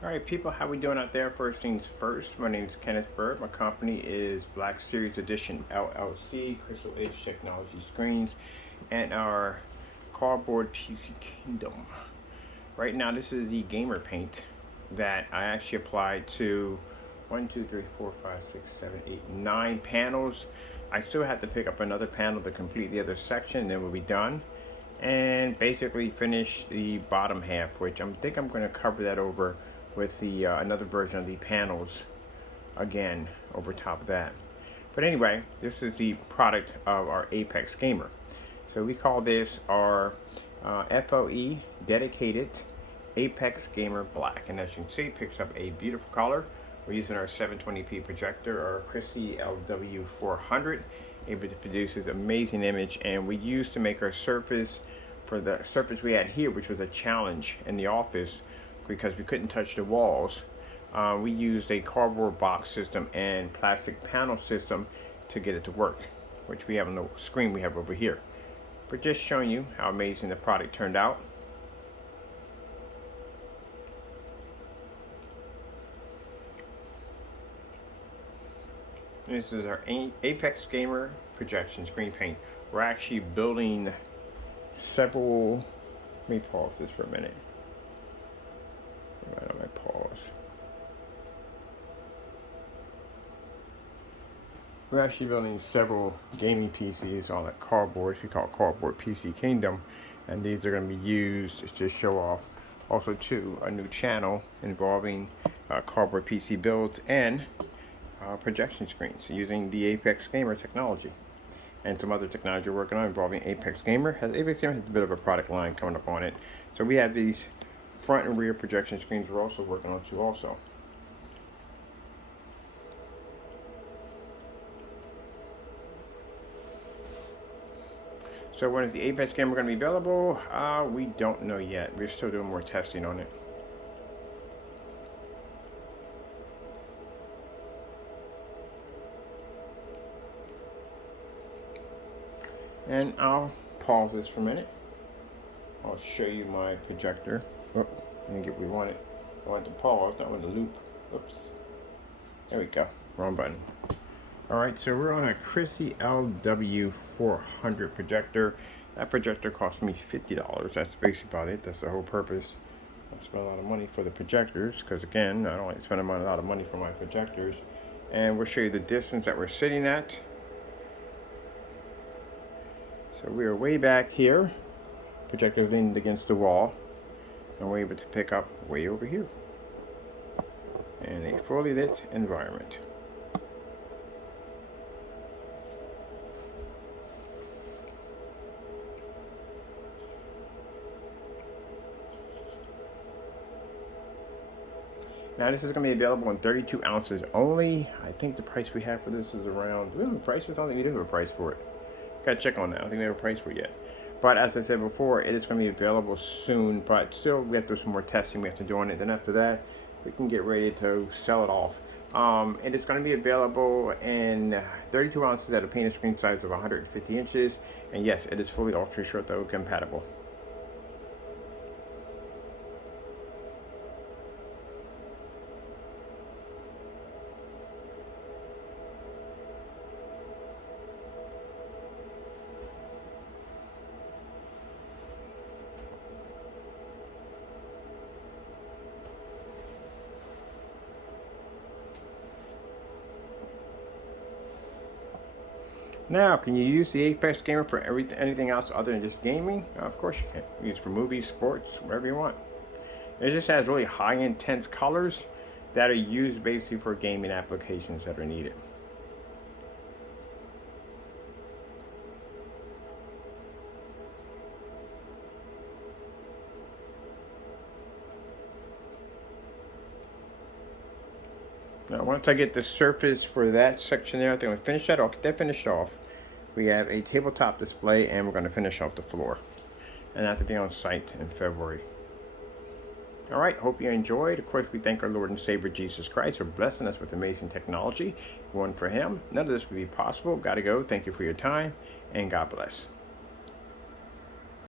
All right, people, how we doing out there? First things first, my name is Kenneth Bird. My company is Black Series Edition LLC, Crystal Edge Technology Screens, and our cardboard PC Kingdom. Right now, this is the gamer paint that I actually applied to 1, 2, 3, 4, 5, 6, 7, 8, 9 panels. I still have to pick up another panel to complete the other section, and then we'll be done. And basically finish the bottom half, which I think I'm going to cover that over with the another version of the panels again over top of that. But anyway, this is the product of our Apex Gamer. So we call this our FLE dedicated Apex Gamer Black, and as you can see, it picks up a beautiful color. We're using our 720p projector, our Chrissy LW400, able to produce this amazing image, and we used to make our surface for the surface we had here, which was a challenge in the office because we couldn't touch the walls. We used a cardboard box system and plastic panel system to get it to work, which we have on the screen we have over here. But just showing you how amazing the product turned out. This is our Apex Gamer projection screen paint. We're actually building several, let me pause this for a minute. Right on my pause. We're actually building several gaming PCs on that cardboard. We call it Cardboard PC Kingdom, and these are going to be used to show off also to a new channel involving cardboard PC builds and projection screens using the Apex Gamer technology and some other technology we're working on involving Apex Gamer. Apex Gamer has a bit of a product line coming up on it. So we have these front and rear projection screens we're also working on too also. So when is the Apex Gamer going to be available? We don't know yet. We're still doing more testing on it. And I'll pause this for a minute. I'll show you my projector. Oh, let me get what we wanted. I wanted to pause, not want to loop. Oops. There we go. Wrong button. Alright, so we're on a Chrissy LW400 projector. That projector cost me $50. That's basically about it. That's the whole purpose. I spent a lot of money for the projectors because, again, I don't like spending a lot of money for my projectors. And we'll show you the distance that we're sitting at. So we are way back here. Projector leaned against the wall, and we're able to pick up way over here in a fully lit environment. Now this is going to be available in 32 ounces only. I think the price we have for this is around, do we have a price? I don't think we do have a price for it. Gotta check on that. I don't think we have a price for it yet. But as I said before, it is going to be available soon, but still we have to do some more testing we have to do on it. Then after that, we can get ready to sell it off. It is going to be available in 32 ounces at a painted screen size of 150 inches. And yes, it is fully ultra short throw compatible. Now, can you use the Apex Gamer for anything else other than just gaming? Of course you can. Use it for movies, sports, whatever you want. It just has really high intense colors that are used basically for gaming applications that are needed. Now, once I get the surface for that section there, I think I'm going to finish that. I'll get that finished off. We have a tabletop display, and we're going to finish off the floor. And that to be on site in February. All right, hope you enjoyed. Of course, we thank our Lord and Savior Jesus Christ for blessing us with amazing technology. If it weren't for Him, none of this would be possible. Got to go. Thank you for your time, and God bless.